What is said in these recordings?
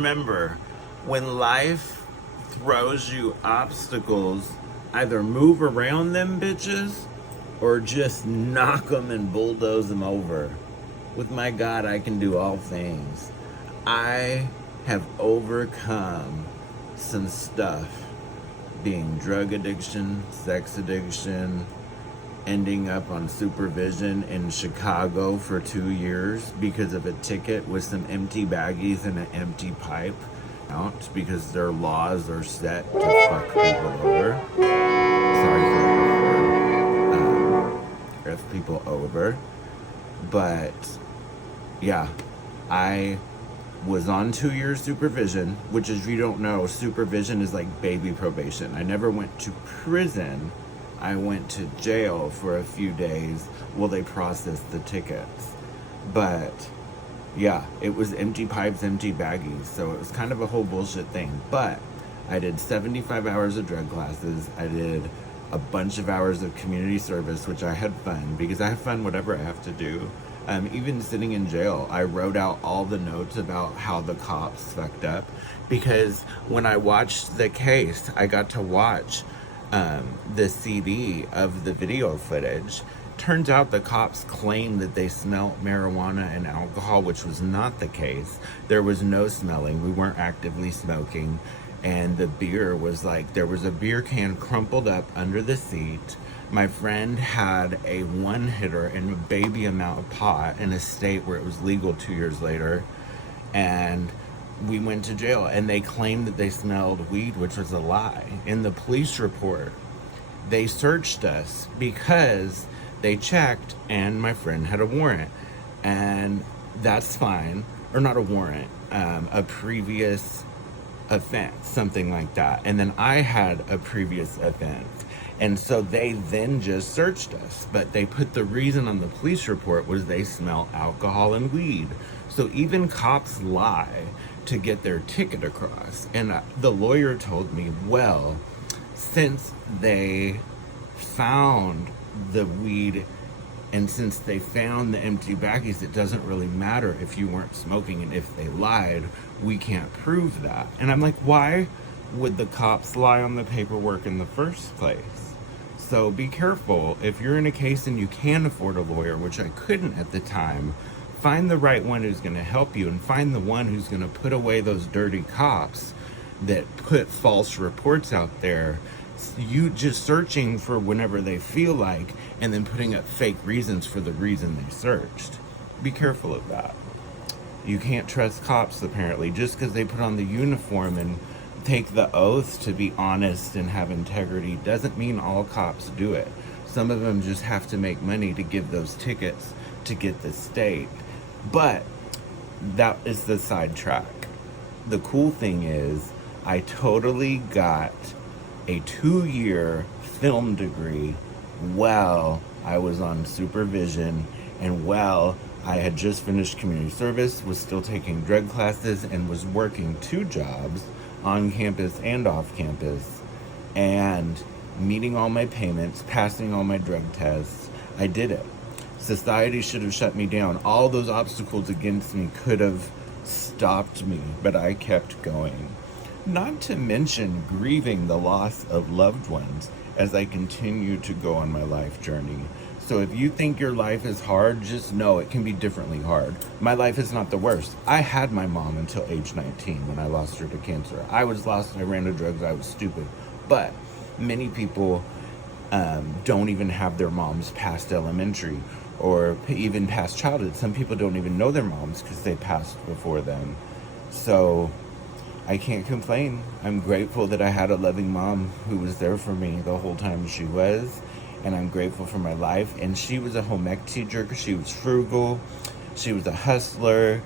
remember, when life throws you obstacles, either move around them bitches or just knock them and bulldoze them over. With my God, I can do all things. I have overcome some stuff, being drug addiction, sex addiction, ending up on supervision in Chicago for 2 years because of a ticket with some empty baggies and an empty pipe out because their laws are set to fuck people over. Sorry for the F people over. But yeah, I was on 2 years supervision, which, if you don't know, supervision is like baby probation. I never went to prison. I went to jail for a few days while they processed the tickets. But yeah, it was empty pipes, empty baggies. So it was kind of a whole bullshit thing. But I did 75 hours of drug classes. I did a bunch of hours of community service, which I had fun because I have fun whatever I have to do. Even sitting in jail, I wrote out all the notes about how the cops fucked up, because when I watched the case, I got to watch the CD of the video footage. Turns out the cops claimed that they smelled marijuana and alcohol, which was not the case. There was no smelling. We weren't actively smoking. And the beer was like, there was a beer can crumpled up under the seat. My friend had a one hitter and a baby amount of pot in a state where it was legal 2 years later. And we went to jail, and they claimed that they smelled weed, which was a lie. In the police report, they searched us because they checked and my friend had a warrant. And that's fine. Or not a warrant, a previous offense, something like that. And then I had a previous offense. And so they then just searched us. But they put the reason on the police report was they smell alcohol and weed. So even cops lie to get their ticket across. And the lawyer told me, well, since they found the weed and since they found the empty baggies, it doesn't really matter if you weren't smoking, and if they lied, we can't prove that. And I'm like, why would the cops lie on the paperwork in the first place? So be careful. If you're in a case and you can afford a lawyer, which I couldn't at the time, find the right one who's going to help you, and find the one who's going to put away those dirty cops that put false reports out there. You just searching for whenever they feel like, and then putting up fake reasons for the reason they searched. Be careful of that. You can't trust cops, apparently, just because they put on the uniform and take the oath to be honest and have integrity doesn't mean all cops do it. Some of them just have to make money to give those tickets to get the state. But that is the sidetrack. The cool thing is, I totally got a 2-year film degree while I was on supervision, and while I had just finished community service, was still taking drug classes, and was working 2 jobs on campus and off campus, and meeting all my payments, passing all my drug tests. I did it. Society should have shut me down. All those obstacles against me could have stopped me, but I kept going. Not to mention grieving the loss of loved ones as I continue to go on my life journey. So if you think your life is hard, just know it can be differently hard. My life is not the worst. I had my mom until age 19 when I lost her to cancer. I was lost, I ran to drugs, I was stupid. But many people don't even have their moms past elementary or even past childhood. Some people don't even know their moms because they passed before them. So I can't complain. I'm grateful that I had a loving mom who was there for me the whole time she was. And I'm grateful for my life. And she was a home ec teacher because she was frugal. She was a hustler.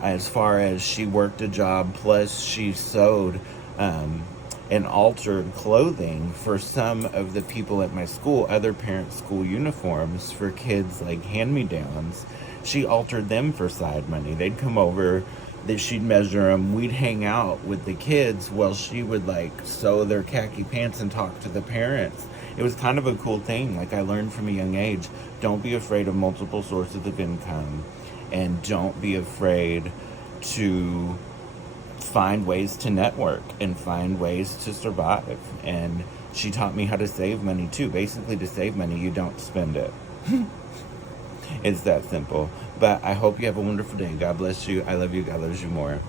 As far as she worked a job, plus she sewed and altered clothing for some of the people at my school, other parents' school uniforms for kids, like hand-me-downs. She altered them for side money. They'd come over, that she'd measure them. We'd hang out with the kids while she would like sew their khaki pants and talk to the parents. It was kind of a cool thing. Like, I learned from a young age, don't be afraid of multiple sources of income, and don't be afraid to find ways to network and find ways to survive. And she taught me how to save money too. Basically, to save money, you don't spend it. It's that simple. But I hope you have a wonderful day. God bless you. I love you. God loves you more.